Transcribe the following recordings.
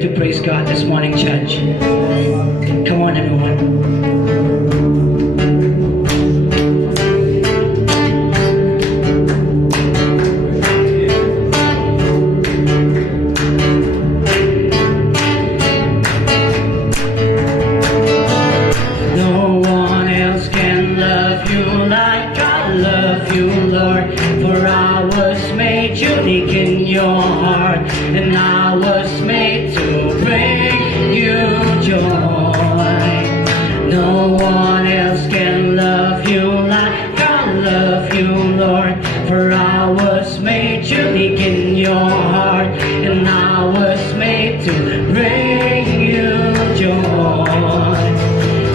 ready to praise God this morning, church? Come on, everyone. Unique in your heart, and I was made to bring you joy. No one else can love you like I love you, Lord. For I was made unique in your heart, and I was made to bring you joy.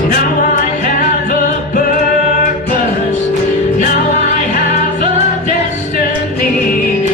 Now I have a purpose. Now I have a destiny.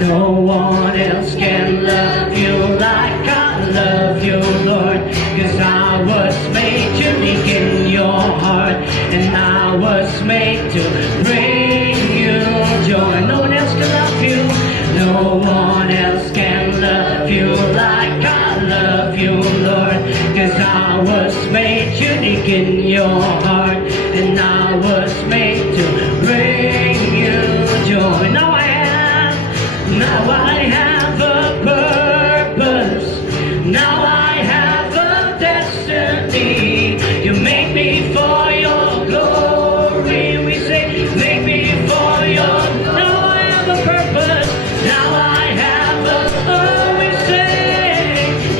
No one else can love you like I love you, Lord. 'Cause I was made unique in your heart, and I was made to bring you joy. No one else can love you. No one else can love you like I love you, Lord. 'Cause I was made unique in your heart, and I was made to bring you joy. Now I have a purpose. Now I have a destiny. You make me for your glory. We say, make me for your. Now I have a purpose. Now I have a. Oh, we say,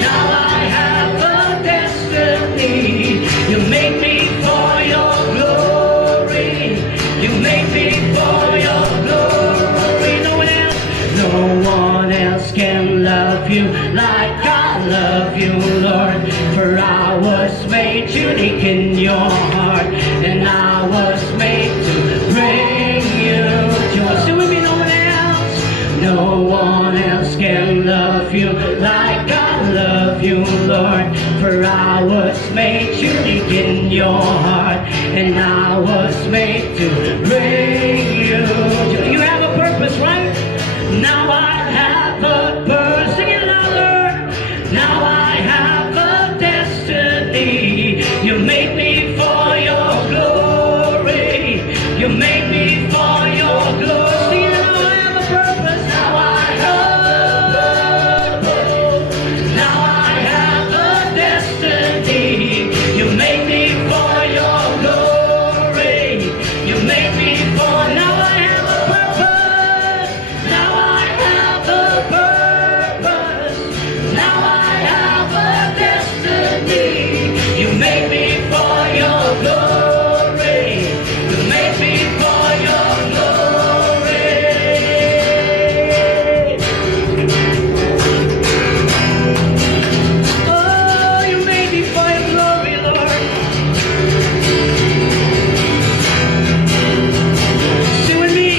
now I have a destiny. You make me for your glory. You make me for your glory. No one else can love you like I love you, Lord. For I was made unique in your heart, and I was made to bring you joy. Sing with me, no one else. No one else can love you like I love you, Lord. For I was made unique in your heart, and I was made to bring you joy. You have a purpose, right? Now I have a purpose. Sing it louder. Now I have a destiny. You make me for your glory. You make me for your glory. Sing it. Now I have a purpose. Now I have a purpose. Now I have a destiny. You make me for your glory. You make me for. Now I have a purpose. Now I have a purpose. Now I have a destiny. You make me for your glory. You make me for your glory. Oh, you made me for your glory, Lord. Sing with me.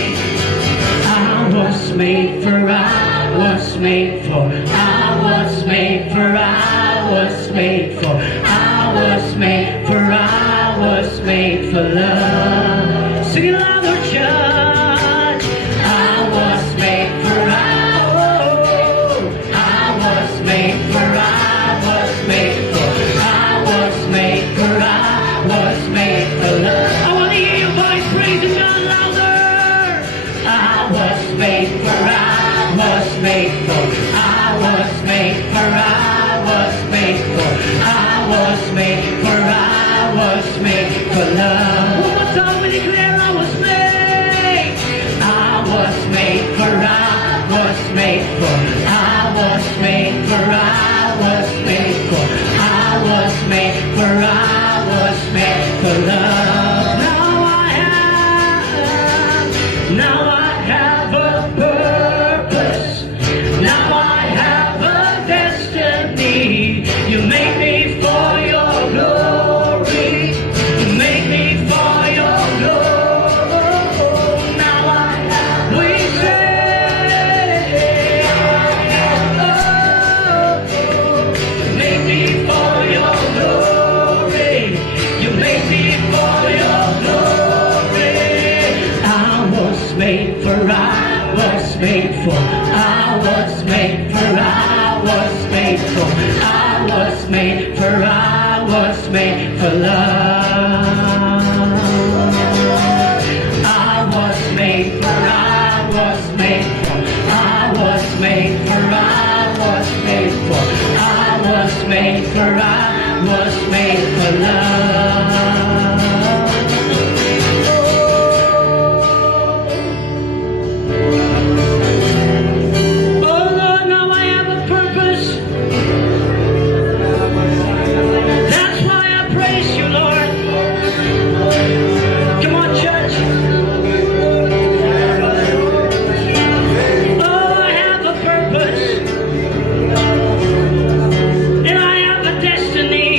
I was made for, I was made for, I was made for, I was made for, I was made for, I was made for love. Sing it louder, church. I was made for, I was made for, I was made for, I was made for, I was made for love. I want to hear your voice praising God louder. I was made for, I was made for, I was made for, I was made for, I was made for, I was made for love. One more time we declare I was made. I was made for, I was made for, I was made for, I was made for, I was made for, I was made for love. Now I have a purpose. Now I have a destiny. You make me for your glory. You make me for your glory. for. I was made for. I was made for. I was made for. I was made for love. I was made for. I was made for. I was made for. I was made for. I was made for. I was made for love. Oh Lord, now I have a purpose. That's why I praise you, Lord. Come on, church. Oh, I have a purpose. And I have a destiny.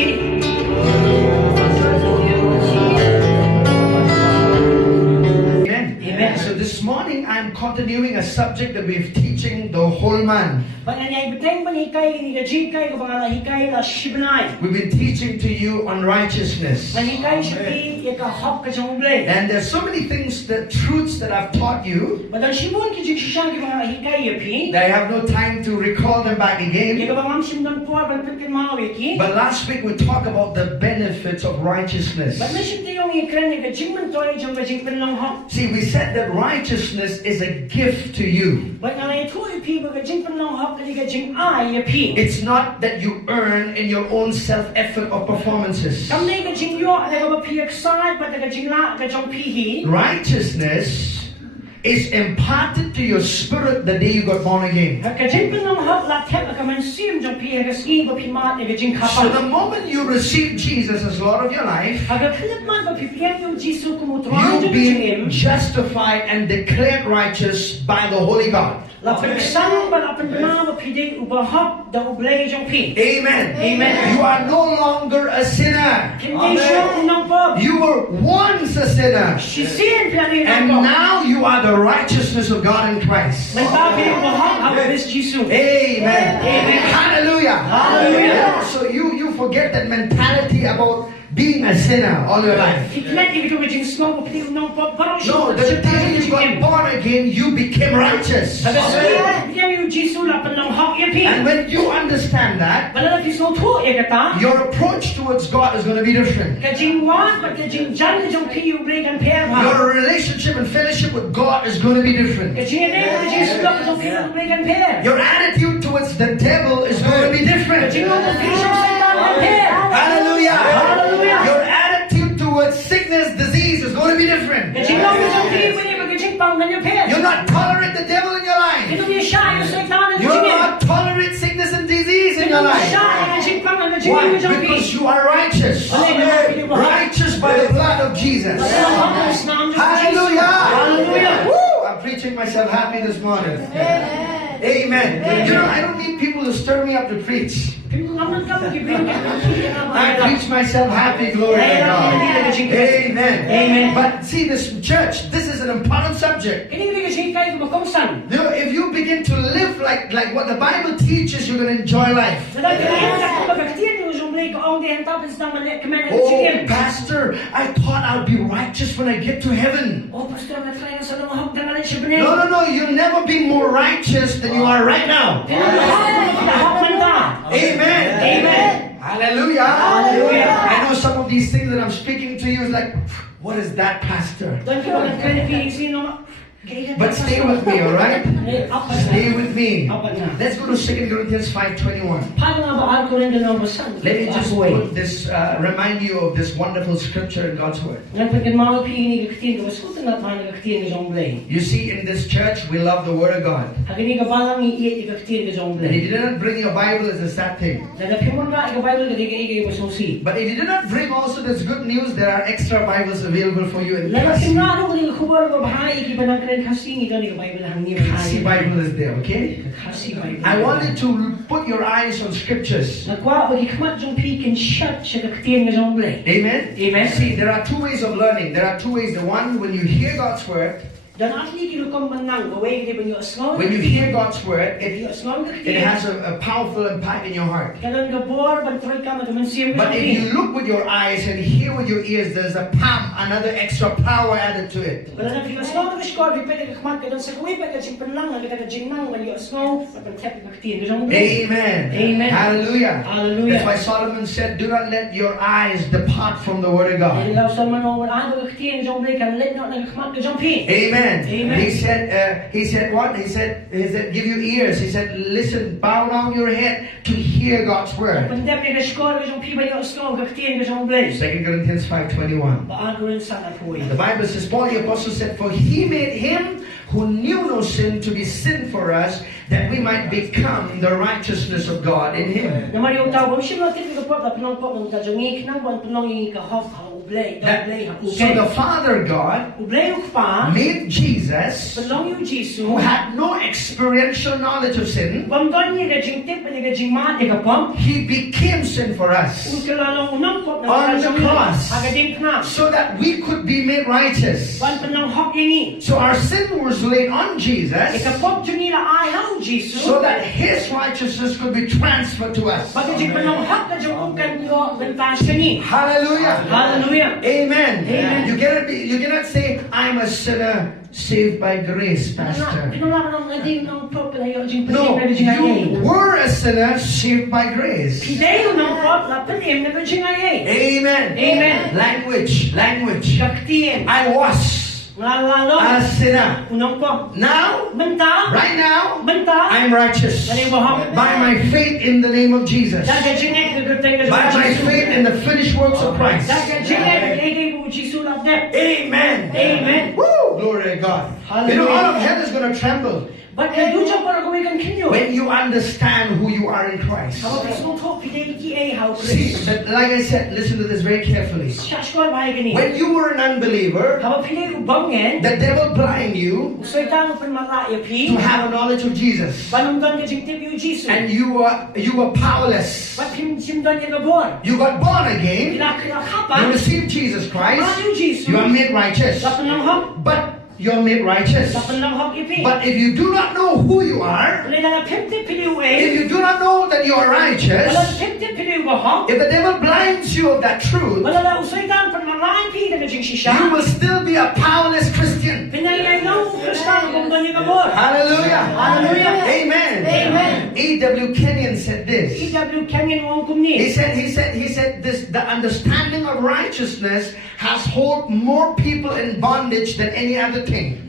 Amen. Amen. So this morning I'm continuing a subject that we've teaching the whole month. We've We've been teaching to you on righteousness. And there's so many things, the truths that I've taught you, that I have no time to recall them back again. But last week we talked about the benefits of righteousness. See, we said that righteousness is a gift to you. It's not that you earn in your own self-effort or performances. Righteousness is imparted to your spirit the day you got born again. So the moment you receive Jesus as Lord of your life, you've been justified and declared righteous by the Holy God. Amen. Amen. You are no longer a sinner. You were once a sinner. And now you are the righteousness of God in Christ. Amen. Hallelujah. Hallelujah. So you forget that mentality about being a sinner all your life. No, the day you got born again, you became righteous. And when you understand that, your approach towards God is going to be different. Your relationship and fellowship with God is going to be different. Your attitude towards the devil is going to be different. Hallelujah. Hallelujah. Your attitude towards sickness, disease is going to be different. You'll not tolerate the devil in your life. You'll not tolerate sickness and disease in your life. Why? Because you are righteous. Righteous by the blood of Jesus. Hallelujah. Hallelujah. Woo! I'm preaching myself happy this morning. Amen. You know, I don't need people to stir me up to preach. I preach myself happy, glory to God. Amen. Amen. But see, this church, this is an important subject. You know, if you begin to live like what the Bible teaches, you're going to enjoy life. Oh, Pastor, I thought I'll be righteous when I get to heaven. No, you'll never be more righteous than you are right now. Amen. Amen. Hallelujah. Hallelujah. I know some of these things that I'm speaking to you is like, what is that, Pastor? But stay with me, all right? Stay with me. Let's go to 2 Corinthians 5:21. Let me just put this, remind you of this wonderful scripture in God's Word. You see, in this church, we love the Word of God. And if you did not bring your Bible, it's a sad thing. But if you did not bring also this good news, there are extra Bibles available for you in Khasi. Khasi Bible is there, okay? I wanted to put your eyes on scriptures. Amen? Amen. See, there are two ways of learning. There are two ways. The one, when you hear God's word, When you hear God's word, it has a powerful impact in your heart. But if you look with your eyes and hear with your ears, there's another extra power added to it. Amen. Amen. Hallelujah. Hallelujah. That's why Solomon said, do not let your eyes depart from the word of God. Amen. Amen. He said what? He said give you ears. He said listen, bow down your head to hear God's word. 2 Corinthians 5:21. The Bible says, Paul the apostle said, for he made him who knew no sin to be sin for us, that we might become the righteousness of God in him. So the Father God made Jesus, who had no experiential knowledge of sin, he became sin for us on the cross, so that we could be made righteous. So our sin was laid on Jesus, so that his righteousness could be transferred to us. Hallelujah. Hallelujah. Amen. Amen. You cannot say, I'm a sinner saved by grace, Pastor. No, you were a sinner saved by grace. Amen. Amen. Language. I was a sinner. Now, right now, I'm righteous by my faith in the name of Jesus, by my faith in the finished works of Christ. Amen. Amen. Woo! Glory to God. You know, all of heaven is going to tremble when you understand who you are in Christ. See, but like I said, listen to this very carefully. When you were an unbeliever, the devil blind you to have a knowledge of Jesus, and you were powerless. You got born again. You received Jesus Christ. You are made righteous. But you're made righteous. But if you do not know who you are, if you do not know that you are righteous, if the devil blinds you of that truth, you will still be a powerless Christian. Hallelujah. Hallelujah. Amen. Amen. E.W. Kenyon said this. He said this, the understanding of righteousness has held more people in bondage than any other thing.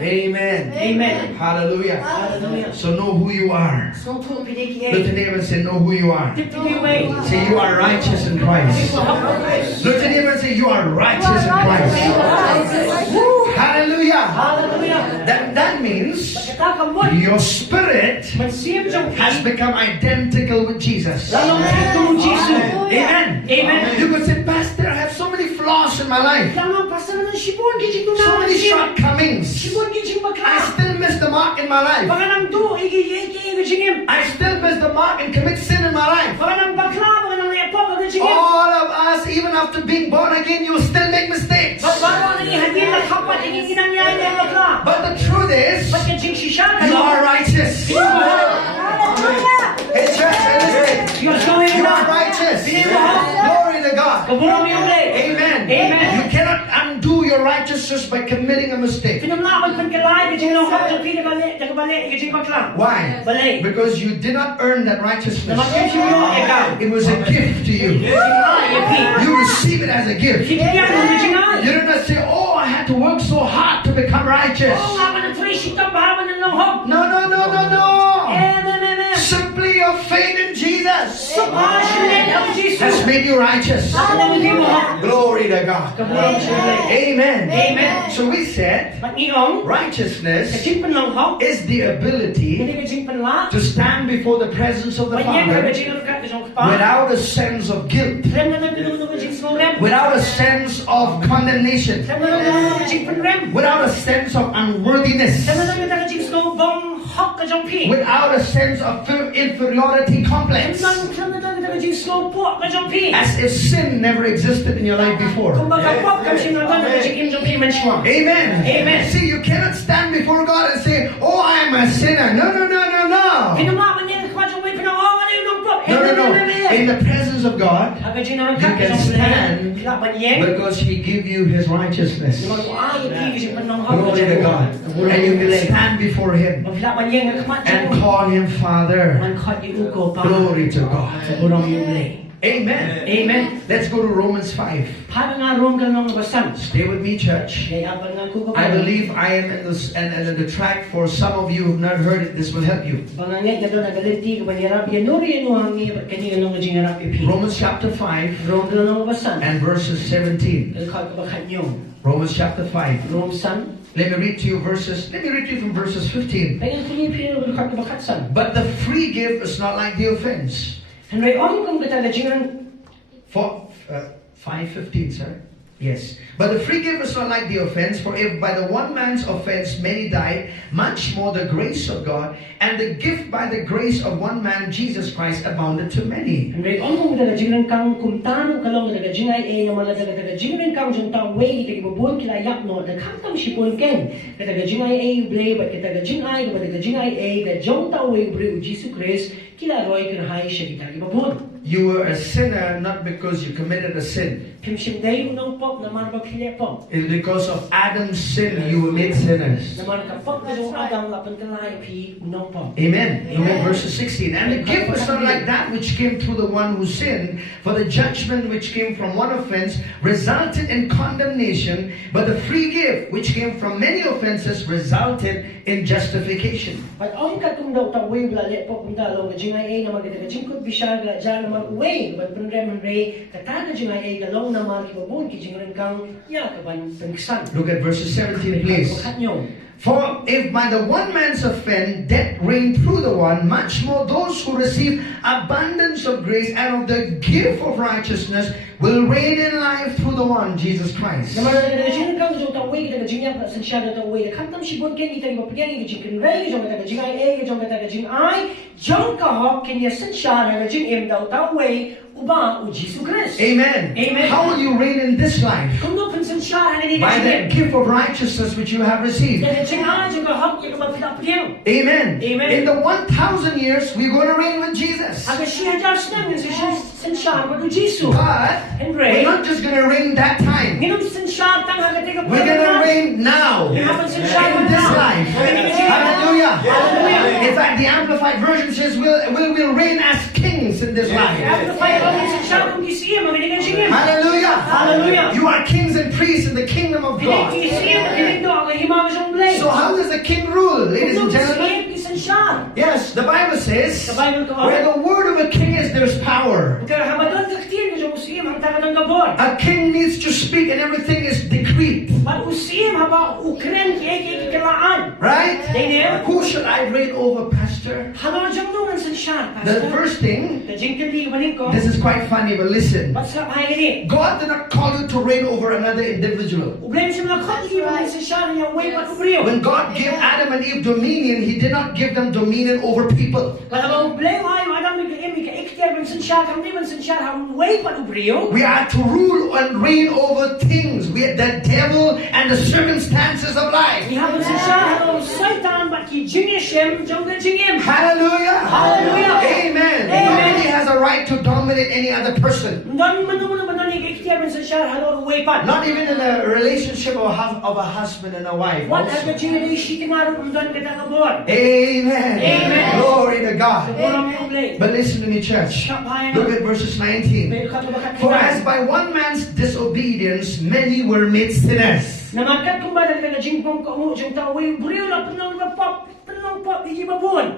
Amen. Amen. Hallelujah. Hallelujah. So know who you are. Look to your neighbor and say, know who you are. Say, you are righteous in Christ. Look to your neighbor and say, you are righteous in Christ. Hallelujah. Hallelujah. That means your spirit has become identical with Jesus. Amen. Amen. You could say, Pastor, I have so many flaws in my life, so many shortcomings. I still miss the mark in my life. I still miss the mark and commit sin in my life. All of us, even after being born again, you will still make mistakes. But the truth is, you are righteous. Hey, church, listen. You are righteous. Glory to God. Amen. You cannot undo your righteousness by committing a mistake. Why? Because you did not earn that righteousness. It was a gift to you. You receive it as a gift. You did not say, oh, I had to work so hard to become righteous. No. Simply your faith in Jesus has made you righteous. Glory to God. Amen. So we said righteousness is the ability to stand before the presence of the Father without a sense of guilt, without a sense of condemnation, without a sense of unworthiness, without a sense of inferiority complex. As if sin never existed in your life before. Amen. Amen. See, you cannot stand before God and say, "Oh, I am a sinner." No. In the presence of God, you can stand because He give you His righteousness. Glory to God. And you can stand before Him and call Him Father. Glory to God. Amen. Amen. Let's go to Romans 5. Stay with me, church. I believe I am in the track. For some of you who have not heard it, this will help you. Romans chapter 5 and verses 17. Romans chapter 5. Let me read to you verses. Let me read to you from verses 15. But the free gift is not like the offense. For 5:15, sir. Yes. But the free gift is not like the offense, for if by the one man's offense many died, much more the grace of God and the gift by the grace of one man, Jesus Christ, abounded to many. You were a sinner not because you committed a sin. It's because of Adam's sin you were made sinners. Amen. Look at verse 16. And the gift was not like that which came through the one who sinned, for the judgment which came from one offense resulted in condemnation, but the free gift which came from many offenses resulted in justification. Look at verses 17, please. For if by the one man's offense death reigned through the one, much more those who receive abundance of grace and of the gift of righteousness will reign in life through the one, Jesus Christ. Amen. Amen. How will you reign in this life? By the gift of righteousness which you have received. Amen. Amen. In the 1,000 years, we're going to reign with Jesus. But we're not just going to reign that time. We're going to reign now. In this life. Hallelujah. In fact, the Amplified Version says we'll reign as kings in this life. Hallelujah. You are kings and priests in the kingdom of God. So how does a king rule, ladies and gentlemen? Yes, the Bible says, where the word of a king is, there's power. A king needs to speak and everything is decreed. Right? Who should I reign over, Pastor? The first thing, this is quite funny, but listen. God did not call you to reign over another individual. When God gave Adam and Eve dominion, He did not give them dominion over people. We are to rule and reign over things. The devil and the circumstances of life. Hallelujah. Amen. Nobody has a right to dominate any other person. Not even in a relationship of a husband and a wife. Amen. Glory to God. But listen to me, church. Look at verses 19. For as by one man's disobedience many were made sinners.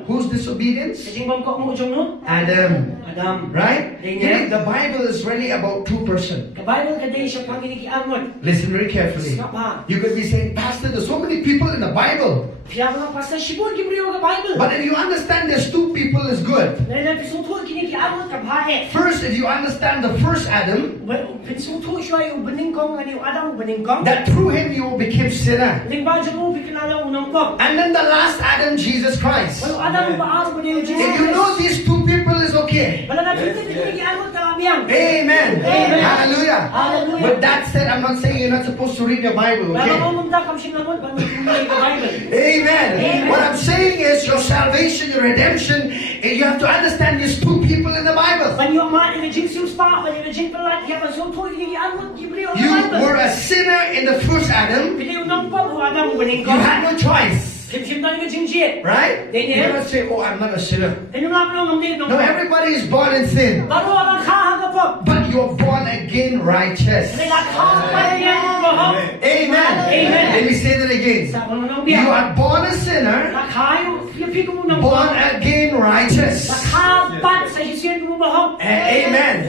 Whose disobedience? Adam. Right? The Bible is really about two persons. Listen very carefully. You could be saying, Pastor, there's so many people in the Bible. But if you understand there's two people, is good. First, if you understand the first Adam, that through him you became sinner. And then the last Adam, Jesus Christ. If you know these two people is okay okay. Amen. Amen. Hallelujah. Hallelujah. With that said, I'm not saying you're not supposed to read your Bible, okay? Amen. What I'm saying is your salvation, your redemption, you have to understand there's two people in the Bible. You were a sinner in the first Adam. You had no choice. Right? You never say, oh, I'm not a sinner. No, everybody is born in sin. But you're born again righteous. Amen. Let me say that again. You are born a sinner, born again righteous. Amen.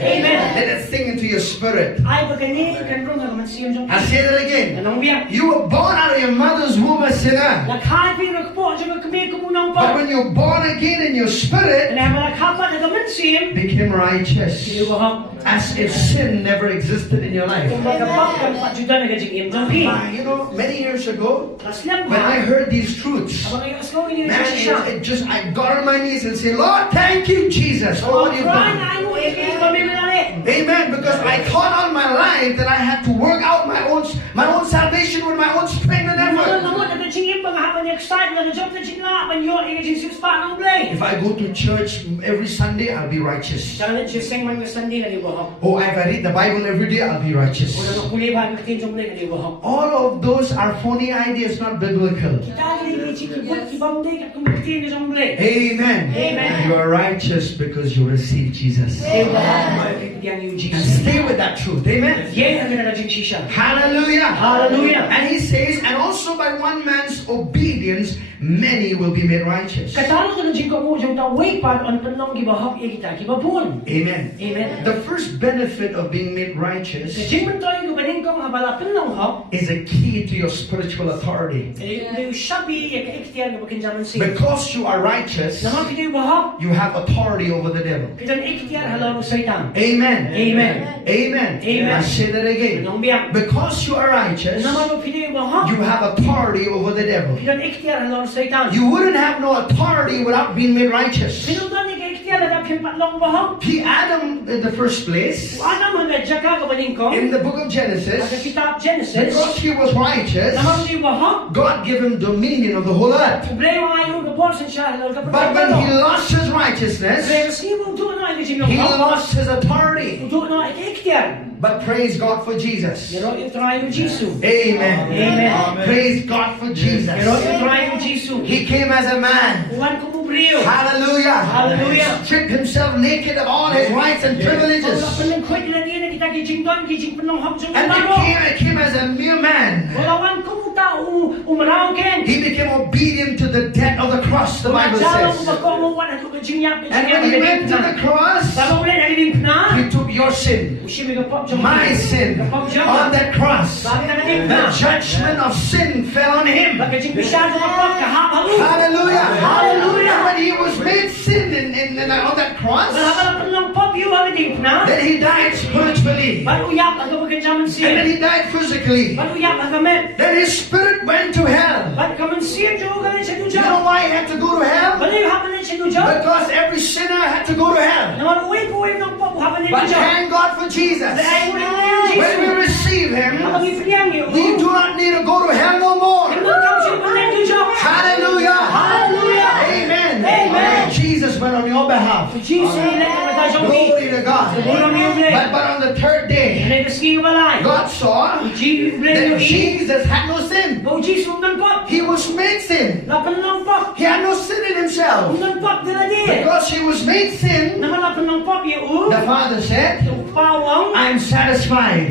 Let it sing into your spirit. I say that again. You were born out of your mother's womb a sinner. But when you're born again in your spirit, became righteous. As if sin never existed in your life. You know, many years ago, when I heard these truths, man, it just, I got on my knees and said, Lord, thank you, Jesus, for what you've done. Amen. Because I thought all my life that I had to work out my own salvation with my own strength and effort. If I go to church every Sunday, I'll be righteous. Oh, if I read the Bible every day, I'll be righteous. All of those are phony ideas, not biblical. Amen. You are righteous because you received Jesus. And stay with that truth. Amen. Hallelujah. Hallelujah. And he says, and also by one man's obedience, many will be made righteous. Amen. The first benefit of being made righteous is a key to your spiritual authority. Because you are righteous, you have authority over the devil. Amen. Amen. I say that again. Because you are righteous, you have authority over the devil. You wouldn't have no authority without being made righteous. Adam, in the first place, in the book of Genesis, because he was righteous, God gave him dominion of the whole earth. But when he lost his righteousness, he lost his authority. But praise God for Jesus. Amen. Praise God for Jesus. He came as a man. Hallelujah. Stripped himself naked of all his rights and privileges. And came as a mere man. He became obedient to the death of the cross, the Bible says. And when he went to the cross, he took your sin, my sin, on that cross. The judgment of sin fell on him. Hallelujah. And when he was made sin on that cross, then he died spiritually. And then he died physically. Then his spirit went to hell. You know why he had to go to hell? Because every sinner had to go to hell. But thank God for Jesus. When we receive him, we do not need to go to hell no more. Hallelujah. Amen. Jesus went on your behalf. Glory to God. But on the third day, God saw that Jesus had no sin. He was made sin. He had no sin in himself. Because he was made sin, the Father said, I am satisfied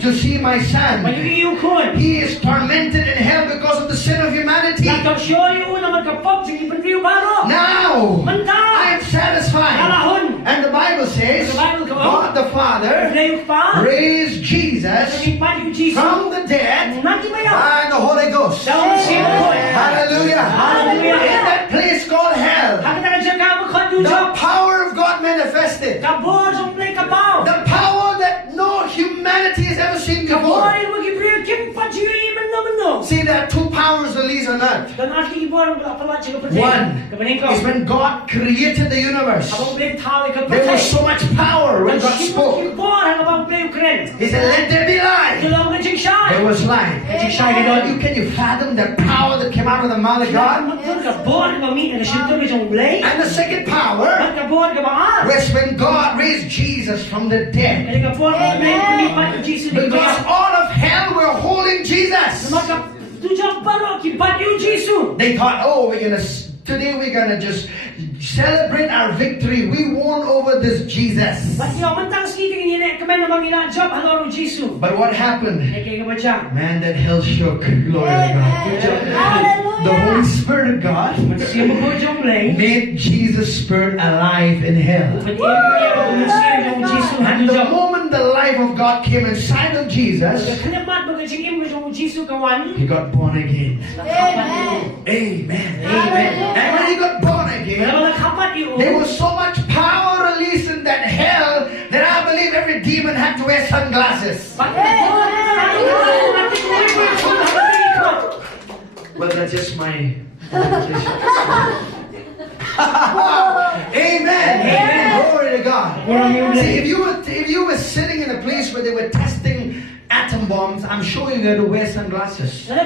to see my son. He is tormented in hell because of the sin of humanity. Now, I am satisfied. And the Bible says, God the Father raised Jesus from the dead by the Holy Ghost. Hallelujah. In that place called hell, the power of God manifested. The power that no humanity has ever seen before. See, there are two powers released on earth. One is when God created the universe. There was so much power when God spoke. He said, let there be light. There was light. Can you fathom the power that came out of the mouth of God? And the second power was when God raised Jesus from the dead. Because all of hell were holding Jesus. They thought, oh, today we're gonna just celebrate our victory. We won over this Jesus. But what happened? Man, that hell shook. Glory to God. The Holy Spirit of God made Jesus' spirit alive in hell. And the moment the life of God came inside of Jesus, he got born again. Amen. And when he got born again, there was so much power released in that hell that I believe every demon had to wear sunglasses. Well, that's just my Amen. Glory to God. See, if you were sitting in a place where they were testing atom bombs, I'm sure you had to wear sunglasses. Why?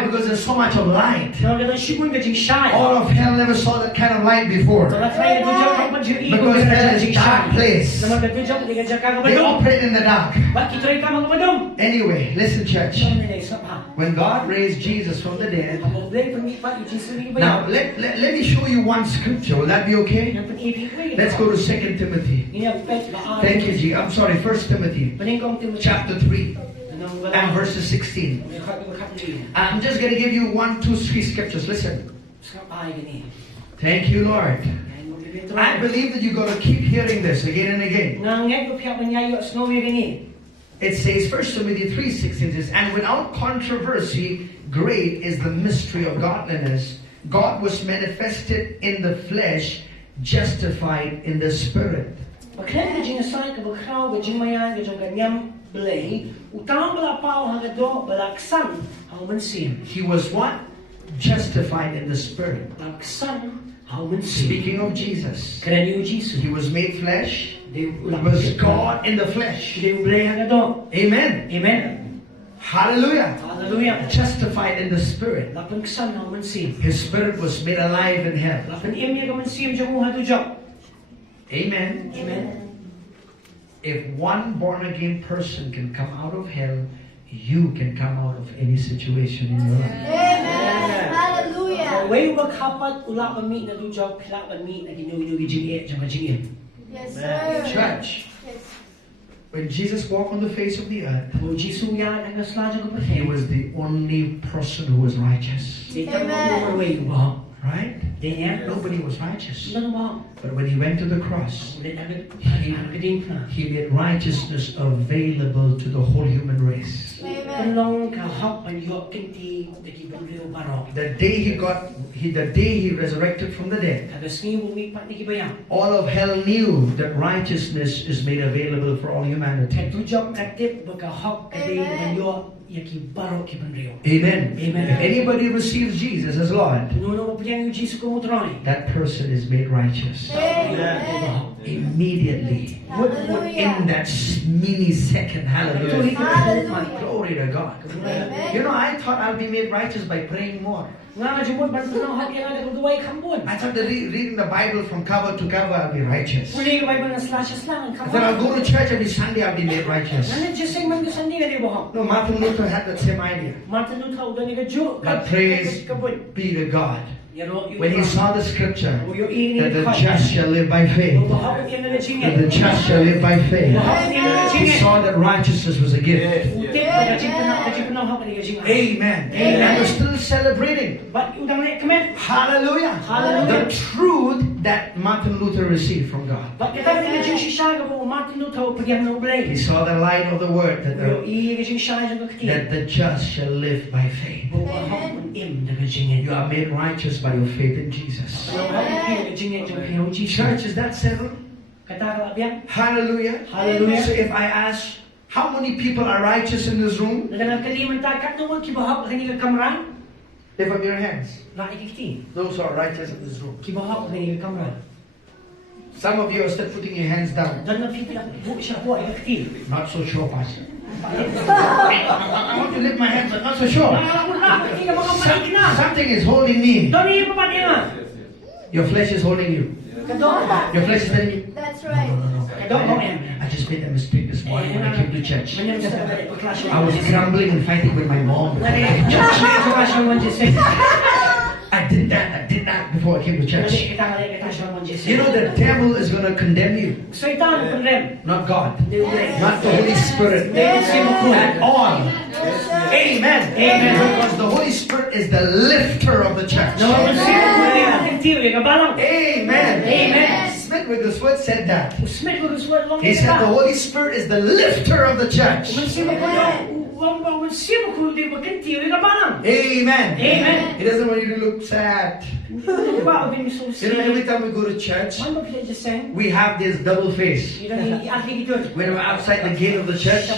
Because there's so much of light. All of hell never saw that kind of light before. Because hell is a dark place. They operate in the dark. Anyway, listen, church. When God raised Jesus from the dead, now let me show you one scripture. Will that be okay? Let's go to 2 Timothy. Thank you, G. I'm sorry, 1 Timothy chapter 3 and verses 16. I'm just going to give you 1, 2, 3 scriptures. Listen. Thank you, Lord. I believe that you're going to keep hearing this again and again. It says, 1 Timothy 3:16 says, and without controversy, great is the mystery of godliness. God was manifested in the flesh, justified in the spirit. He was what? Justified in the spirit. Speaking of Jesus, he was made flesh. He was God in the flesh. Amen. Amen. Hallelujah. Hallelujah. Justified in the spirit. His spirit was made alive in hell. Amen. Amen. If one born again person can come out of hell, you can come out of any situation in your life. Amen. Hallelujah. Yes, sir. Church. Yes. When Jesus walked on the face of the earth, he was the only person who was righteous. Amen. Right? Nobody was righteous. But when he went to the cross, he made righteousness available to the whole human race. Amen. The day he resurrected from the dead, all of hell knew that righteousness is made available for all humanity. Amen. Amen. If anybody receives Jesus as Lord, that person is made righteous. Amen. Immediately. Hallelujah. In that mini second. Hallelujah. Hallelujah. Glory to God. Amen. You know, I thought I'll be made righteous by praying more. I thought that reading the Bible from cover to cover, I'll be righteous. I thought I'll go to church every Sunday, I'll be made righteous. No, Martin Luther had that same idea. But praise be to God. When he saw the scripture that the just shall live by faith, that the just shall live by faith, he saw that righteousness was a gift. Amen. And we're still celebrating. Hallelujah. The truth that Martin Luther received from God. He saw the light of the word that the just shall live by faith. You are made righteous by your faith in Jesus. Church, is that settled? Hallelujah. Hallelujah. So if I ask, how many people are righteous in this room? Lift up your hands. Those who are righteous in this room. Some of you are still putting your hands down. Not so sure, Pastor. I want to lift my hands, but not so sure. Something is holding me. Your flesh is holding you. Your flesh is telling you. That's right. No. I just made a mistake this morning when I came to church. I was grumbling and fighting with my mom. I did that before I came to church. You know the devil is going to condemn you. Not God. Not the Holy Spirit. At all. Amen. Because the Holy Spirit is the lifter of the church. Amen. Smith Wigglesworth said that. He said the Holy Spirit is the lifter of the church. Amen. He doesn't want you to look sad. You know, every time we go to church, we have this double face. When we're outside the gate of the church,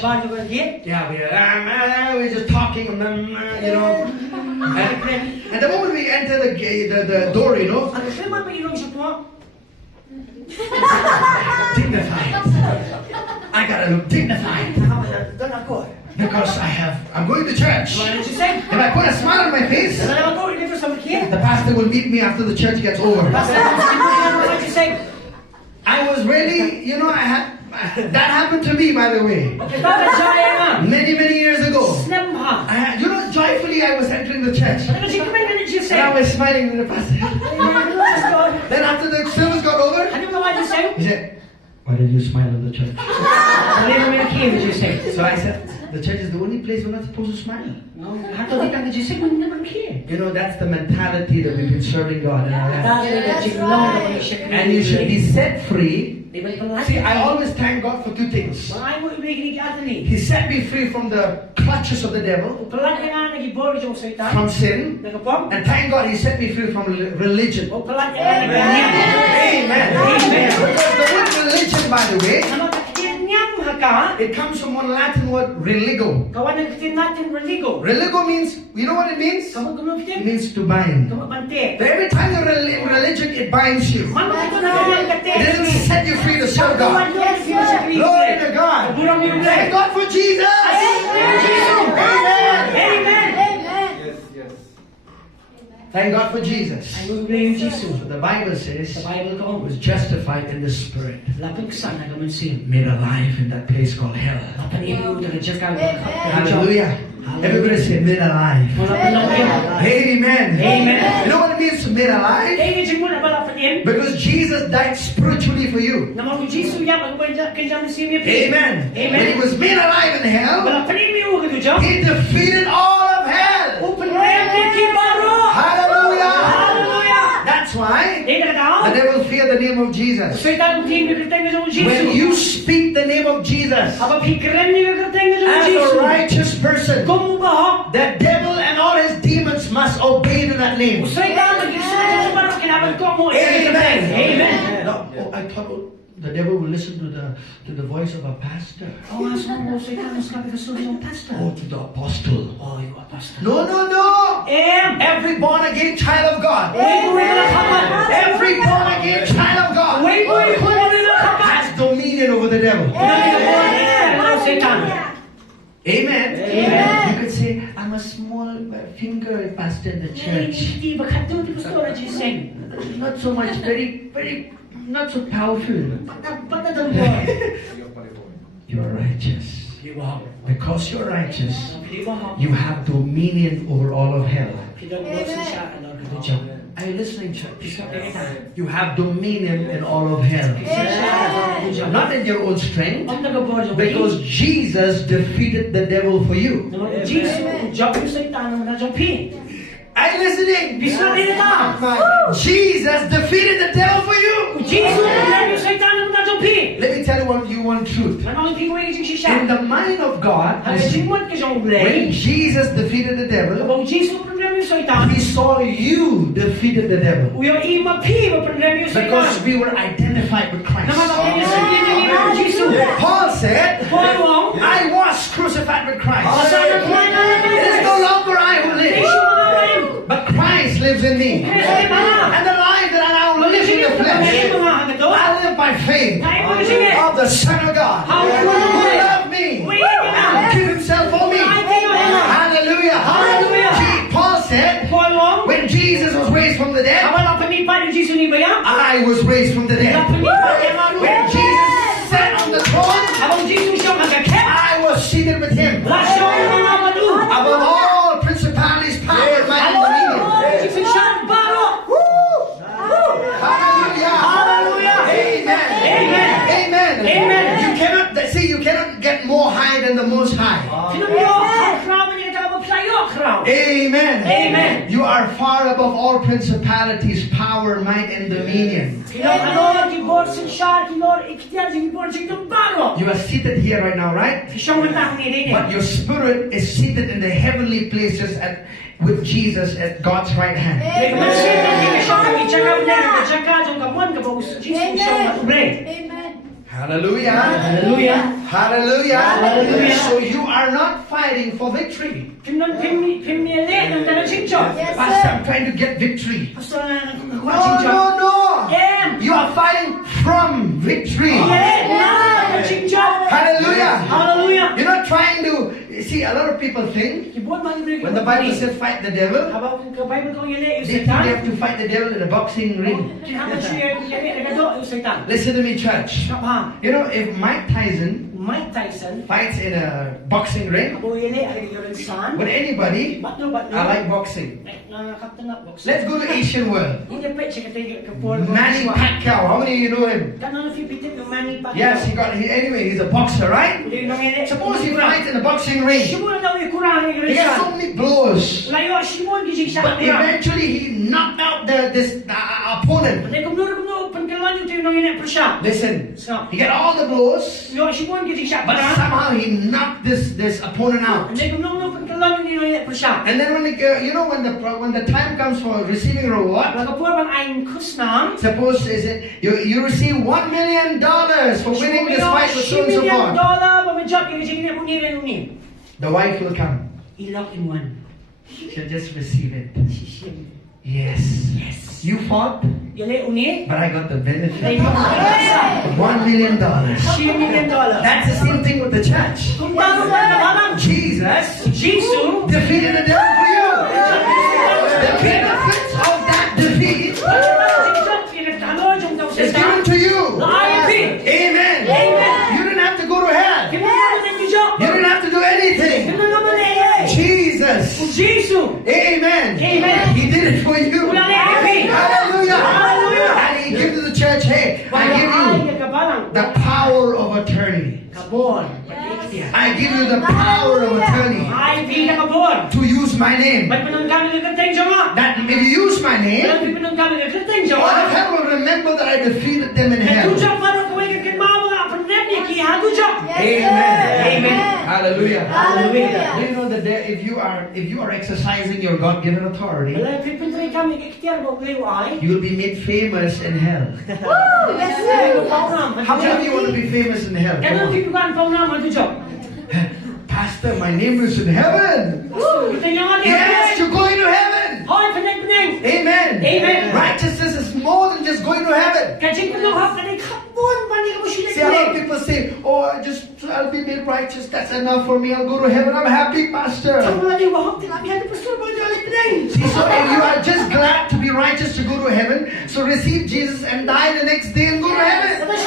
we're just talking, you know. And the moment we enter the gate, the door, you know, dignified. I gotta look dignified. Because I'm going to church. If I put a smile on my face, the pastor will meet me after the church gets over. I was really, you know, that happened to me, by the way. Many years ago. You know, joyfully I was entering the church. And I was smiling with the pastor. Then after the service got over, he said, why did you smile at the church? So I said, the church is the only place we're not supposed to smile. You know, that's the mentality that we've been serving God in our lives. And you should be set free. See, I always thank God for two things. He set me free from the clutches of the devil, from sin, and thank God He set me free from religion. Amen. Because the word religion, by the way, it comes from one Latin word, religo. Religo means, you know what it means? It means to bind. So every time you're in religion, it binds you. It doesn't set you free to serve God. Glory to God. Thank God for Jesus. Amen. Thank God for Jesus. So the Bible says he was justified in the Spirit, made alive in that place called hell. Hallelujah. Everybody say made alive. Amen. You know what it means to made alive? Because Jesus died spiritually for you. Amen. When He was made alive in hell, He defeated all of hell. Hallelujah. That's why the devil fear the name of Jesus. When you speak the name of Jesus as a righteous person, the devil and all his demons must obey to that name. Amen. No, I thought the devil will listen to the voice of a pastor. Oh, to the apostle. No. Every born again child of God. Every born again child of God has dominion over the devil. Amen. You could say, I'm a small finger pastor in the church. Not so much, very, not so powerful. You're righteous. Because you're righteous, you have dominion over all of hell. Are you listening, church? You have dominion in all of hell. Not in your own strength, because Jesus defeated the devil for you. Are you listening? Jesus defeated the devil for you. Let me tell you one truth. In the mind of God, when Jesus defeated the devil, He saw you defeated the devil. Because we were identified with Christ. Paul said, I was crucified with Christ. It is no longer I who live, but Christ lives in me. And the life that I now live in the flesh, I live by faith of the Son of God, who loved me and gave himself for me. Hallelujah. Hallelujah. Paul said, when Jesus was raised from the dead, I was raised from the dead. When Jesus sat on the throne, I was seated with him. Above all principalities, power, might, and dominion. Hallelujah. Amen. You cannot get more high than the Most High. Amen. You are far above all principalities, power, might, and dominion. You are seated here right now, right? But your spirit is seated in the heavenly places with Jesus at God's right hand. Amen. Hallelujah. Hallelujah. Hallelujah. Hallelujah. So you are not fighting for victory. Yes, Pastor, I'm sir. trying to get victory. No. You are fighting from victory. Hallelujah. You're not trying to. See, a lot of people think when the Bible says fight the devil, they think they have to fight the devil in a boxing ring. Listen to me, church. You know, if Mike Tyson fights in a boxing ring with anybody, I like boxing. Let's go to Asian world. Manny Pacquiao, how many of you know him? Yes, he's a boxer, right? Suppose he fights in a boxing ring. He gets so many blows, but eventually he knocked out this opponent. Listen, he got all the blows, but somehow he knocked this opponent out. And then when the time comes for receiving a reward, suppose you receive $1 million for winning this fight with so and so forth. The wife will come. She'll just receive it. Yes. You fought, but I got the benefit. $1 million. That's the same thing with the church. Jesus defeated the devil for you. The benefits of that defeat is given to you. Amen. You didn't have to go to hell. You didn't have to do anything. Jesus. Amen. He did it for you. Hallelujah. And he gives to the church, hey, I give you the power of attorney. I give you the power of attorney to use my name. That if you use my name, all of hell will remember that I defeated them in hell. Amen. Hallelujah. Do you know that if you are exercising your God-given authority, you will be made famous in hell. Yes, sir. How many of you want to be famous in hell? Come on. Pastor, my name is in heaven. Yes, you're going to heaven. Amen. Righteousness is more than just going to heaven. See, a lot of people say, oh, I'll be made righteous. That's enough for me. I'll go to heaven. I'm happy, Pastor. See, so if you are just glad to be righteous to go to heaven, so receive Jesus and die the next day and go to heaven. But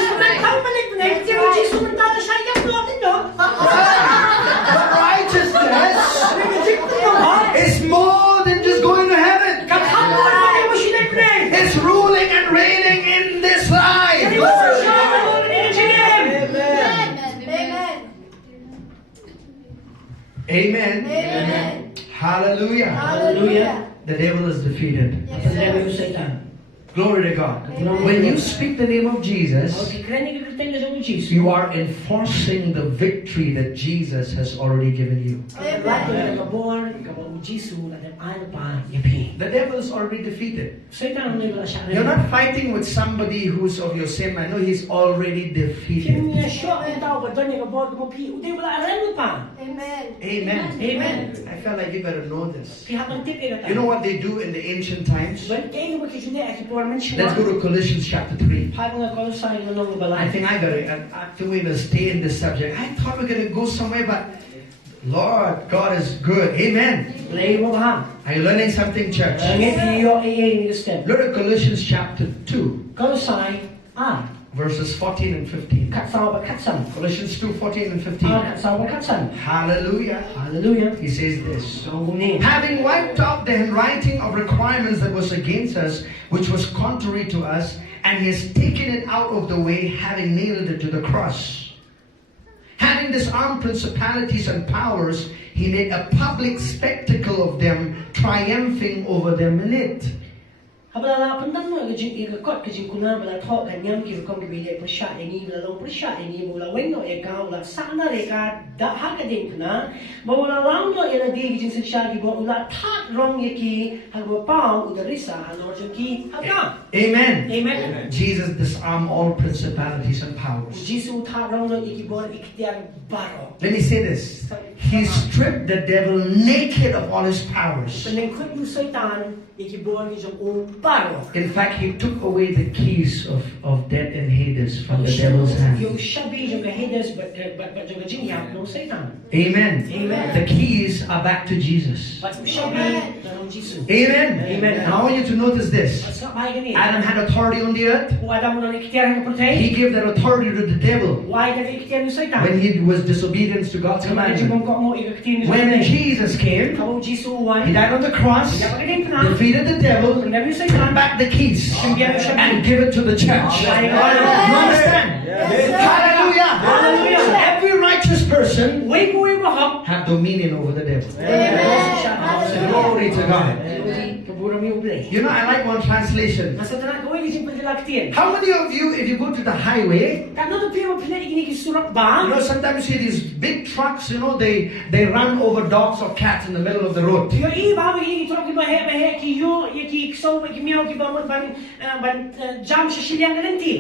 righteousness is more than just going to heaven. It's ruling and reigning in this life. Amen. Hallelujah. The devil is defeated. Yes, Glory to God. When you speak the name of Jesus, you are enforcing the victory that Jesus has already given you. The devil is already defeated. You're not fighting with somebody who's of your same. I know he's already defeated. Amen. Amen. I felt like you better know this. You know what they do in the ancient times? Let's go to Colossians chapter 3. I think we will stay in this subject. I thought we were going to go somewhere, but Lord, God is good. Amen. Are you learning something, church? Look at Colossians chapter 2. Verses 14 and 15. Colossians 2, 14 and 15. Hallelujah. Hallelujah. He says this. Having wiped out the handwriting of requirements that was against us, which was contrary to us, and he has taken it out of the way, having nailed it to the cross. Having disarmed principalities and powers, he made a public spectacle of them, triumphing over them in it. He stripped the Amen. Amen. Jesus disarmed all principalities and powers. Let me say this. He stripped the devil naked of all his powers. In fact, he took away the keys of death and Hades from the devil's hand. Amen. Amen. The keys are back to Jesus. Amen. Amen. Amen. And I want you to notice this. Adam had authority on the earth. He gave that authority to the devil when he was disobedient to God's commandment. When Jesus came, he died on the cross, defeated the devil, took back the keys, and give it to the church. You understand? Hallelujah. Hallelujah. So every righteous person have dominion over the devil. Glory to God. You know, I like one translation. How many of you, if you go to the highway, you know, sometimes you see these big trucks, you know, they run over dogs or cats in the middle of the road.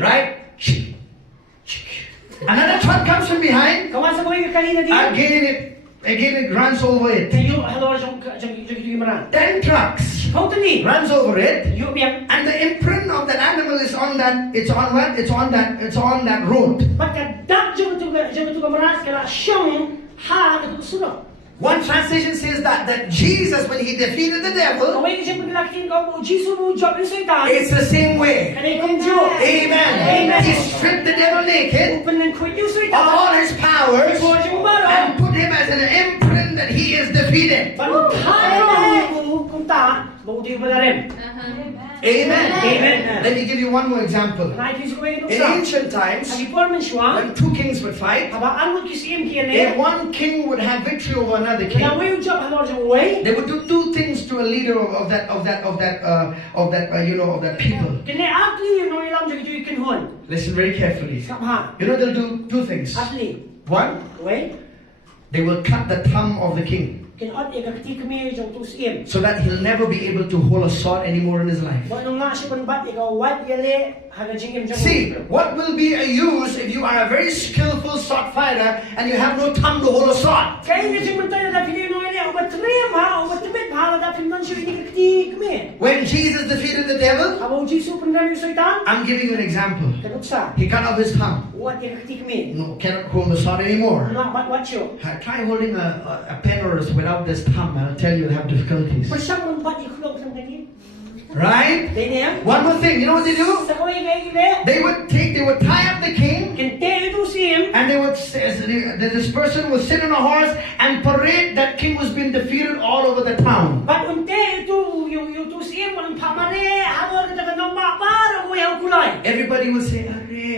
Right? Another truck comes from behind. Again it runs over it. 10 trucks runs over it, and the imprint of that animal is on that. It's on what? It's on that road. One translation says that Jesus, when he defeated the devil, it's the same way. Amen. He stripped the devil naked of all his powers and put him as an imprint that he is defeated. Amen. Amen. Let me give you one more example. In ancient times, when two kings would fight, if one king would have victory over another king, they would do two things to a leader of that people. Listen very carefully. You know, they'll do two things. One, they will cut the thumb of the king, so that he'll never be able to hold a sword anymore in his life. See, what will be a use if you are a very skillful sword fighter and you have no thumb to hold a sword? When Jesus defeated the devil, I'm giving you an example. He cut off his thumb. No, cannot hold the sword anymore. Try holding a pen or without this thumb. I'll tell you, you'll have difficulties. Right? One more thing. You know what they do? They would tie up the king, and they would say, this person would sit on a horse and parade that king was being defeated all over the town. Everybody would say,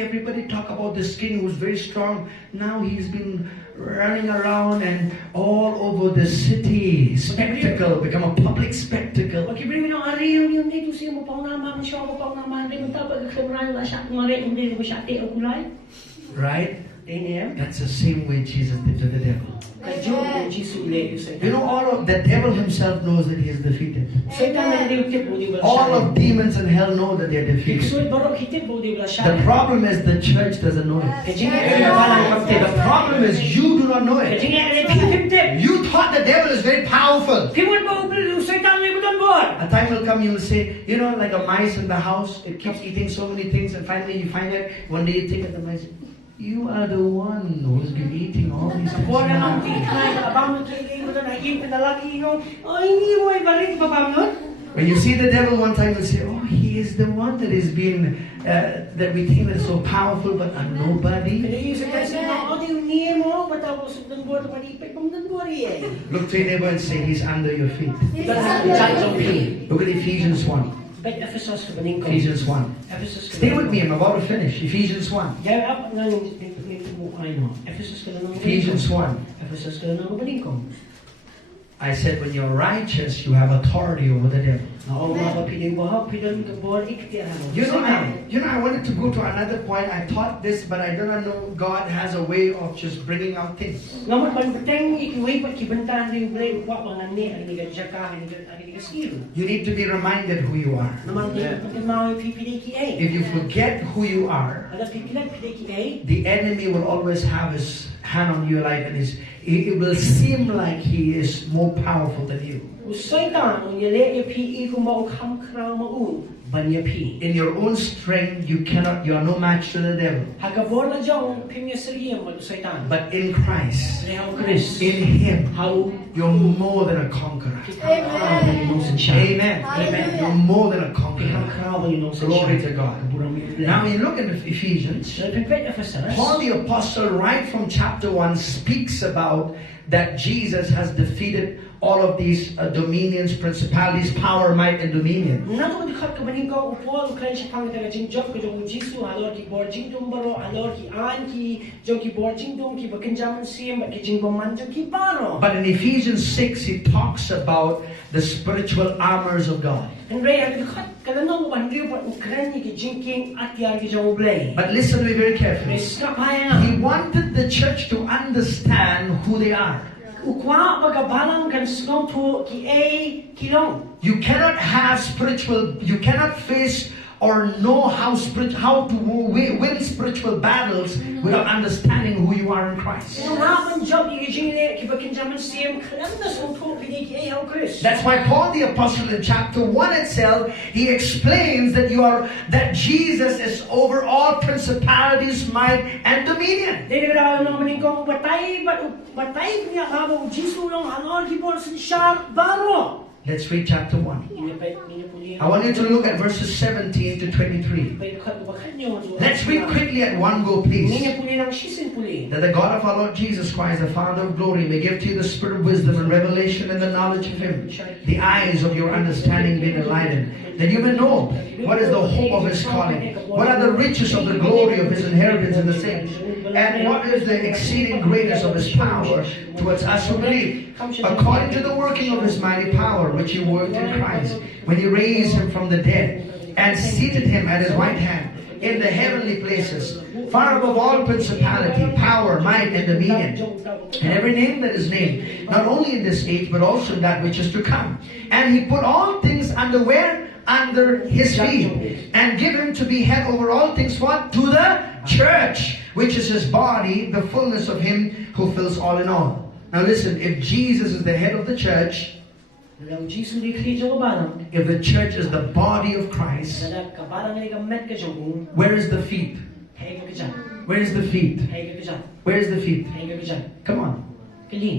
everybody talk about this king who's very strong. Now he's been running around and all over the city. Spectacle, become a public spectacle. Right? That's the same way Jesus did to the devil. You know, all of the devil himself knows that he is defeated. All of demons in hell know that they are defeated. The problem is the church doesn't know it. The problem is you do not know it. You thought the devil is very powerful. A time will come you will say, you know, like a mice in the house, it keeps eating so many things, and finally you find that one day you think of the mice. You are the one who's been eating all these things. When you see the devil one time, you say, oh, he is the one that is being, that we think is so powerful, but a nobody. Look to your neighbor and say, he's under your feet. Look at Ephesians 1. Ephesians 1. Stay with me, I'm about to finish. Ephesians 1. Ephesians 1. I said when you're righteous, you have authority over the devil. You know, I wanted to go to another point. I thought this, but I do not know God has a way of just bringing out things. You need to be reminded who you are. If you forget who you are, the enemy will always have his hand on your life, and it will seem like he is more powerful than you. In your own strength, you are no match to the devil. But in Christ, in Him, you're more than a conqueror. Amen. Amen. You're more than a conqueror. Glory to God. Now, when you look at Ephesians, Paul the Apostle, right from chapter 1, speaks about that Jesus has defeated all of these dominions, principalities, power, might, and dominion. But in Ephesians 6, he talks about the spiritual armors of God. But listen to me very carefully. He wanted the church to understand who they are. You cannot have you cannot face or know how to win spiritual battles without understanding who you are in Christ. That's why Paul the Apostle in chapter 1 itself, he explains that that Jesus is over all principalities, might, and dominion. Let's read chapter 1. I want you to look at verses 17 to 23. Let's read quickly at one go, please. That the God of our Lord Jesus Christ, the Father of glory, may give to you the spirit of wisdom and revelation and the knowledge of Him, the eyes of your understanding being enlightened, that you may know what is the hope of His calling, what are the riches of the glory of His inheritance in the saints, and what is the exceeding greatness of His power towards us who believe, according to the working of His mighty power, which He worked in Christ, when He raised Him from the dead, and seated Him at His right hand, in the heavenly places, far above all principality, power, might, and dominion, and every name that is named, not only in this age, but also in that which is to come. And He put all things under where? Under His feet, and give Him to be head over all things. What? To the church, which is His body, the fullness of Him who fills all in all. Now listen, if Jesus is the head of the church, if the church is the body of Christ, where is the feet? Where is the feet? Where is the feet? Come on.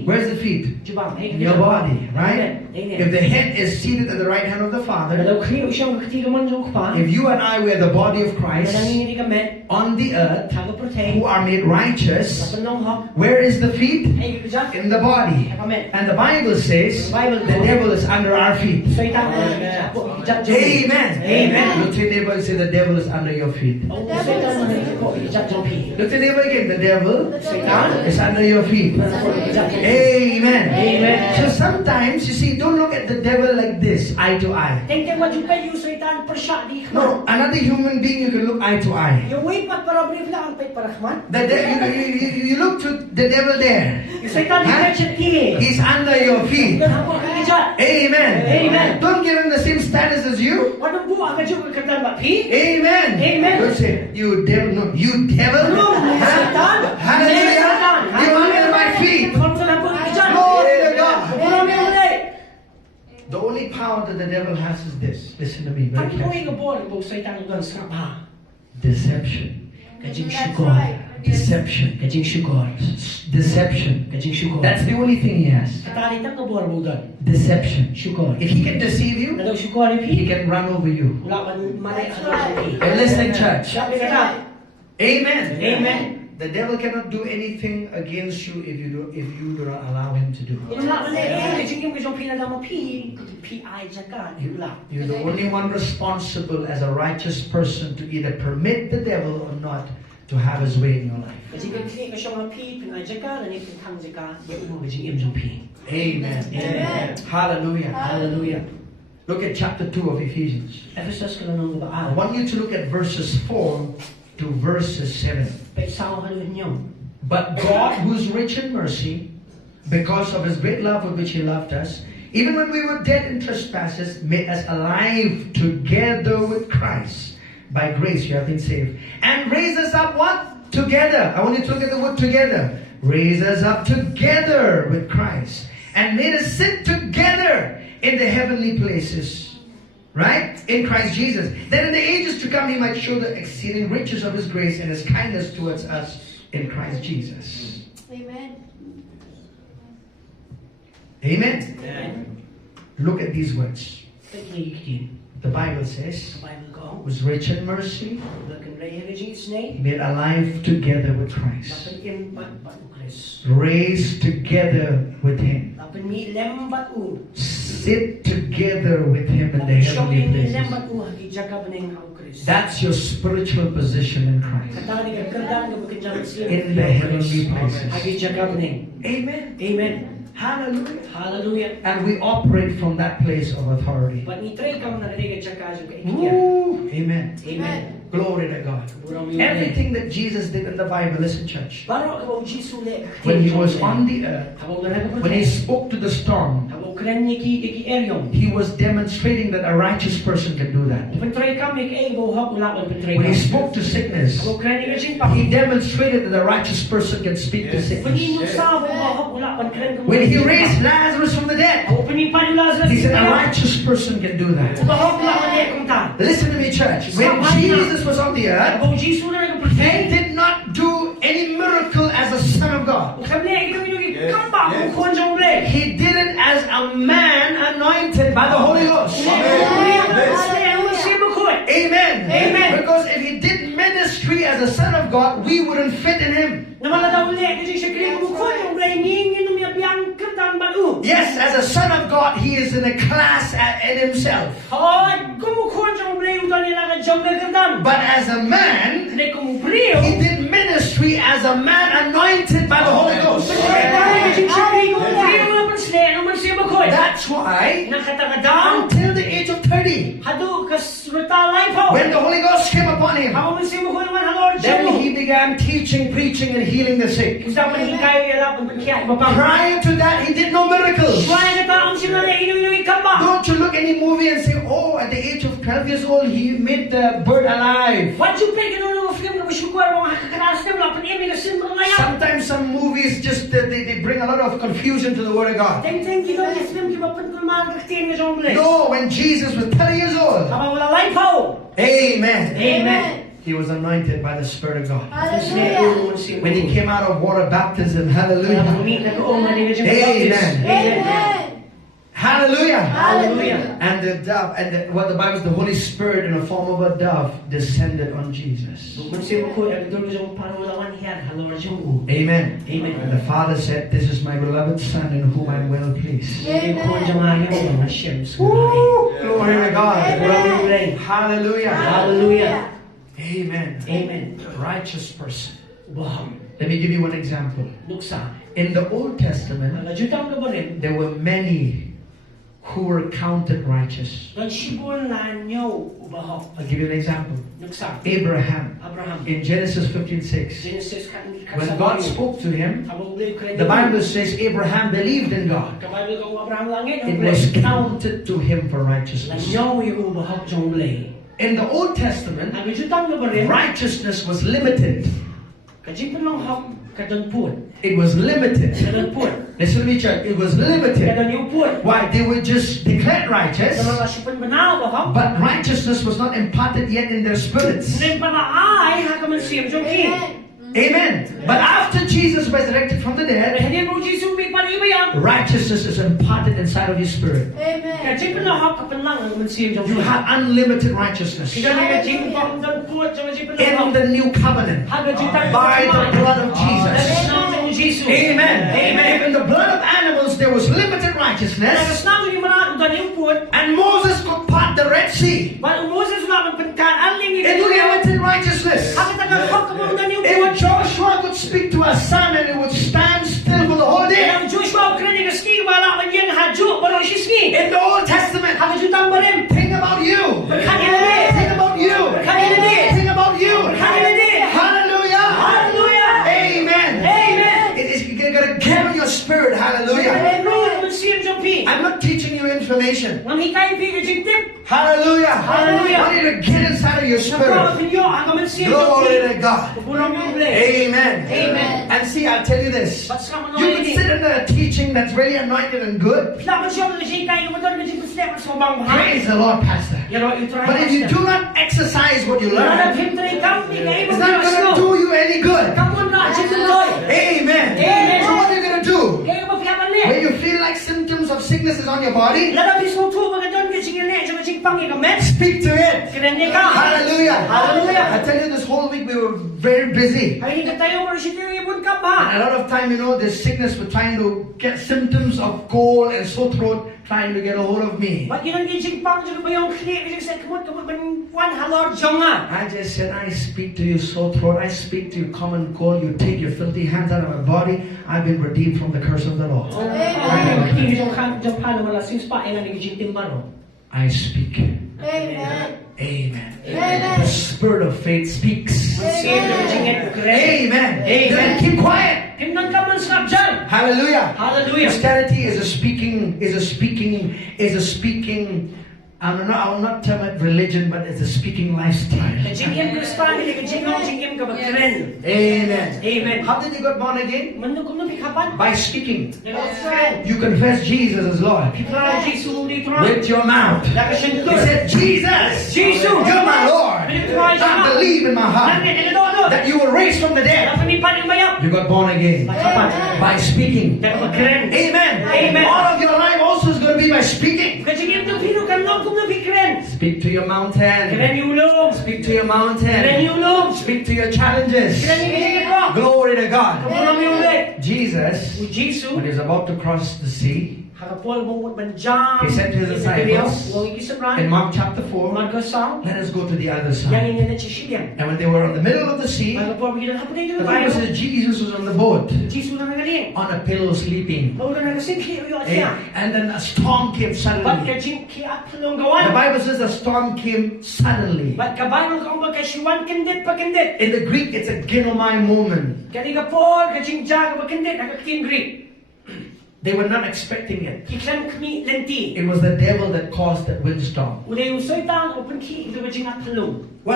Where's the feet? In your body, right? If the head is seated at the right hand of the Father, if you and I were the body of Christ on the earth, who are made righteous, where is the feet? In the body. And the Bible says the devil is under our feet. Amen. Amen. Look to your neighbor and say, the devil is under your feet. Look to your neighbor again, the devil is under your feet. Amen. Amen. So sometimes, you see, don't look at the devil like this, eye to eye. No, another human being you can look eye to eye. You look to the devil there. Huh? He's under your feet. Amen. Amen. Don't give him the same status as you. Amen. Amen. Don't say, you devil. No, you devil. Huh? Hallelujah. You're under my feet. Glory to God. The only power that the devil has is this. Listen to me very carefully. Deception. Deception. Deception. That's the only thing he has. Deception. If he can deceive you, he can run over you. And listen, church. Amen. Amen. The devil cannot do anything against you if you do not allow him to do it. You're the only one responsible as a righteous person to either permit the devil or not to have his way in your life. Amen. Amen. Hallelujah. Hallelujah. Look at chapter 2 of Ephesians. I want you to look at verses 4 to verses 7. But God, who is rich in mercy, because of his great love with which he loved us, even when we were dead in trespasses, made us alive together with Christ. By grace you have been saved. And raised us up what? Together. I want you to look at the word together. Raised us up together with Christ. And made us sit together in the heavenly places. Right? In Christ Jesus. That in the ages to come he might show the exceeding riches of his grace and his kindness towards us in Christ Jesus. Amen. Amen. Amen. Look at these words. The Bible says, was rich in mercy, made alive together with Christ, raised together with him, sit together with him in the heavenly places. That's your spiritual position in Christ. In the heavenly places. Amen. Amen. Hallelujah. Hallelujah. And we operate from that place of authority. Ooh, amen. Amen. Glory to God. Everything that Jesus did in the Bible, listen, church. When he was on the earth, when he spoke to the storm, he was demonstrating that a righteous person can do that. When he spoke to sickness, he demonstrated that a righteous person can speak to sickness. When he raised Lazarus from the dead, he said a righteous person can do that. Listen to me, church. When Jesus was on the earth, he did not do any miracle as a son of God. He did it as a man anointed by the Holy Ghost. Amen. Amen. Because if he did ministry as a son of God, we wouldn't fit in him. Yes, as a son of God, he is in a class in himself. But as a man, he did ministry as a man anointed by the Holy Ghost. That's why, until the age of 30, when the Holy Ghost came upon him, then he began teaching, preaching, and healing the sick. Prior to that, he did no miracles. Don't you look any movie and say, oh, at the age of 12 years old, he made the bird alive. Sometimes some movies just, they bring a lot of confusion to the Word of God. No, when Jesus was 30 years old, Amen. Amen. he was anointed by the Spirit of God. Hallelujah. When he came out of water baptism, hallelujah. Amen. Amen. Hallelujah. Hallelujah. And the dove, and what the Bible is, the Holy Spirit in the form of a dove descended on Jesus. Amen. Amen. And the Father said, "This is my beloved Son in whom I'm well pleased." Woo! Glory to God. Amen. Hallelujah. Hallelujah. Amen. Amen. Righteous person. Wow. Let me give you one example. In the Old Testament, there were many who were counted righteous. I'll give you an example. Abraham. In Genesis 15:6. When God spoke to him, the Bible says Abraham believed in God. It was counted to him for righteousness. In the Old Testament, righteousness was limited. It was limited. Listen to me, church. It was limited. Why? They were just declared righteous, but righteousness was not imparted yet in their spirits. Amen. But after Jesus resurrected from the dead, righteousness is imparted inside of your spirit. Amen. You have unlimited righteousness in the new covenant by the blood of Jesus. Amen. Amen. In the blood of animals, there was limited righteousness, and Moses could part the Red Sea in limited righteousness. If Joshua could speak to a son and it would stand still for the whole day. In the Old Testament, think about you. Think about you. Think about you. Hallelujah. Hallelujah. Amen. Amen. You're going to get on your spirit. Hallelujah. I'm not teaching you information. Hallelujah. Hallelujah. I want you to get inside of your spirit. Glory to God. Amen. Amen. And see, I'll tell you this. You can sit under a teaching that's really anointed and good. Praise the Lord, Pastor. But if you do not exercise what you learn, it's not going to do you any good. Amen. So what are you going to do? When you feel like symptoms of sickness is on your body, speak to it. Hallelujah. Hallelujah. I tell you, this whole week we were very busy. And a lot of time, this sickness was trying to get symptoms of cold and sore throat, trying to get a hold of me. I just said, I speak to you sore throat. I speak to you common cold. You take your filthy hands out of my body. I've been redeemed from the curse of the law. I speak. Amen. Amen. Amen. The spirit of faith speaks. Amen. Amen. Then keep quiet. Hallelujah. Hallelujah. Christianity is a speaking. I will not term it religion, but it's a speaking lifestyle. Amen. Amen. How did you get born again? By speaking. You confess Jesus as Lord with your mouth. You said, Jesus, you're my Lord. I believe in my heart that you were raised from the dead. You got born again by speaking. Amen. Amen. All of your life also is going to be by speaking. Speak to your mountain. Speak to your mountain. Speak to your challenges. Glory to God. Jesus, when he was about to cross the sea, he said to his disciples in Mark chapter 4, let us go to the other side. And when they were in the middle of the sea, the Bible says Jesus was on the boat, on a pillow sleeping. And then a storm came suddenly. The Bible says a storm came suddenly. In the Greek, it's a ginomai moment. They were not expecting it. It was the devil that caused that windstorm. What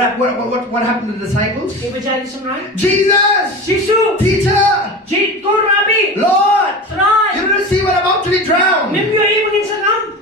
happened to the disciples? Jesus! Teacher! Lord! You didn't see we're about to be drowned.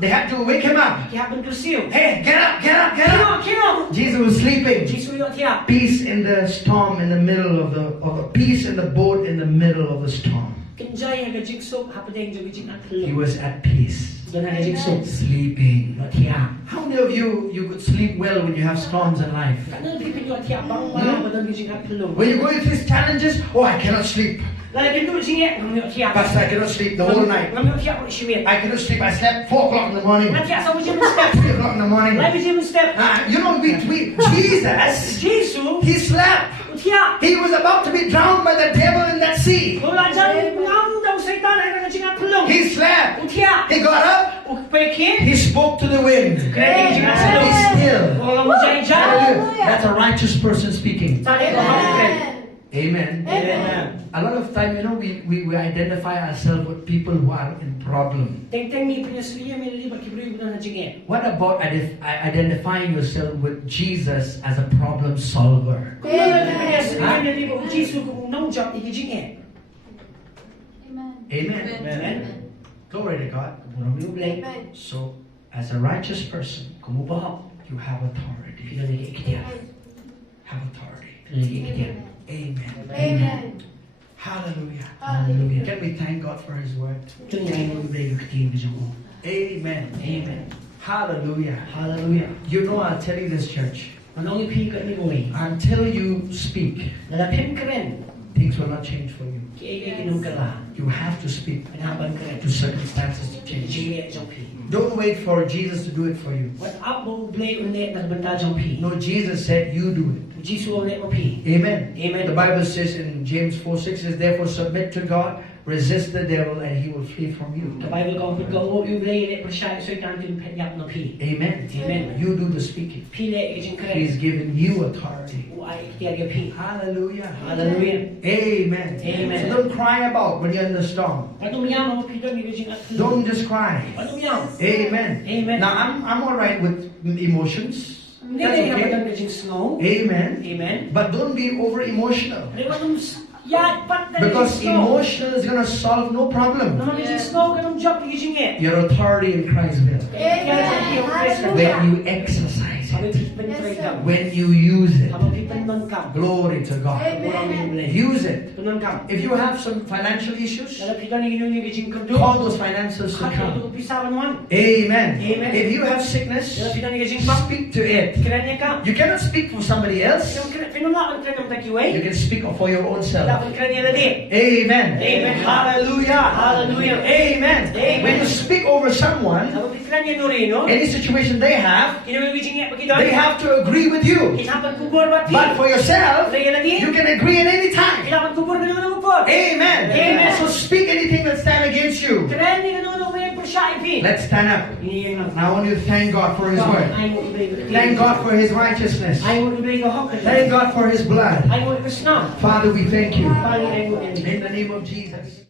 They had to wake him up. Dia pun kursiu. Hey, get up, get up, get up. Kino. Jesus was sleeping. Jisu yo dia. Peace in the storm in the middle of the peace in the boat in the middle of the storm. Kenjai aga jikso hapadeng jo jik He atlu. was at peace. Don aga jikso. Sleeping. Yo dia. How many of you could sleep well when you have storms in life? Kana pipin yo dia bang ma don jik atlu. When you're going through these challenges, oh, I cannot sleep. Lagi tu jinge yo dia. Pastor, I cannot sleep the whole night. Ngam yo dia ko shiwet. I cannot sleep. I slept 4 o'clock in the morning. Nanti asa wajib step. 3 o'clock in the morning. Lagi wajib step. You know, Jesus, Jisu. he slept. Dia. He was about to be drowned by the devil in that sea. Kung lanjan ngam daw setan aga jik atlu. He slept. Dia. He got up. Peki. He spoke to the wind. Kaya jik Be atlu. still. Kalau mo jai jai. Hallelujah. That's a righteous person speaking. Tadi ko happen. Amen. Amen. A lot of time, you know, we identify ourselves with people who are in problem. Teng ni punya suriya meli berkibri bukan jinge. What about identifying yourself with Jesus as a problem solver? Kung punya suriya meli ber Jisu kung nong job iki jinge. Amen. Amen. Glory to God. Kurang boleh. So, as a righteous person, Kamu bahak. you have authority. Kita lagi ikhtiar. Have authority. Kita lagi ikhtiar. Amen. Amen. Hallelujah. Hallelujah. Can we thank God for His word? Ito niya ay boleh ikhtiar bersama. Amen. Amen. Hallelujah. Hallelujah. You know, I'll tell you this, church. Manong ipi kat ni boy. Until you speak, Lalapin keren. things will not change for you. Kaya kinung kala. You have to speak Panaban keren. to circumstances to change. Jinge jompi. Don't wait for Jesus to do it for you. What up mo boleh ulit nagbenta jompi. No, Jesus said, you do it. Jisu ulit mo pi. Amen. Amen. The Bible says in James 4:6 says, therefore submit to God, resist the devil, and he will flee from you. The Bible kong pagkawo yung boleh ulit persyaya sa ikan tin penyap no pi. Amen. Amen. You do the speaking. Pile ikijing keren. He's given you authority. Uay ikhtiar ya pi. Hallelujah. Hallelujah. Amen. Amen. So don't cry about when you're in the storm. Patung yam mo pi don ikijing atlo. Don't just cry. Patung yam. Amen. Amen. Now I'm all right with emotions. Hindi That's kaya okay. patung ikijing snow. Amen. Amen. But don't be over emotional. Pero patung ya pat na Because snow. emotion is going to solve no problem. Naman ikijing snow kanong job ikijing eh. Your authority in Christ will. Amen. When you exercise it. Habang pipan kam. When you use it. Habang pipan non kam. Glory to God. Use it. Tunan kam. If you have some financial issues, Dalam pitan ikijing ikijing kado. call those finances to Kat come. itu pisawan wan. Amen. Amen. If you have sickness, Dalam pitan ikijing pam. speak to it. Kiranya kam. You cannot speak for somebody else. Pinunaan ka ng takiway. You can speak for your own self. Dapat kiranya lagi. Amen. Amen. Hallelujah. Hallelujah. Amen. Amen. When you speak over someone, Habang kiranya nurino. any situation they have, Kinawigijing ya pagidon. they have to agree with you. Kinapan kubur bati. But for yourself, Lagi lagi. you can agree at any time. Kinapan kubur ka naman ubod. Amen. Amen. So speak anything that stand against you. Kiranya ka naman may persyai pi. Let's stand up. Ini yang Now I want you to thank God for His word. Thank God for His righteousness. I want to be the hawk. Thank God for His blood. I want to snow. Father, we thank you. Paling I want In the name of Jesus.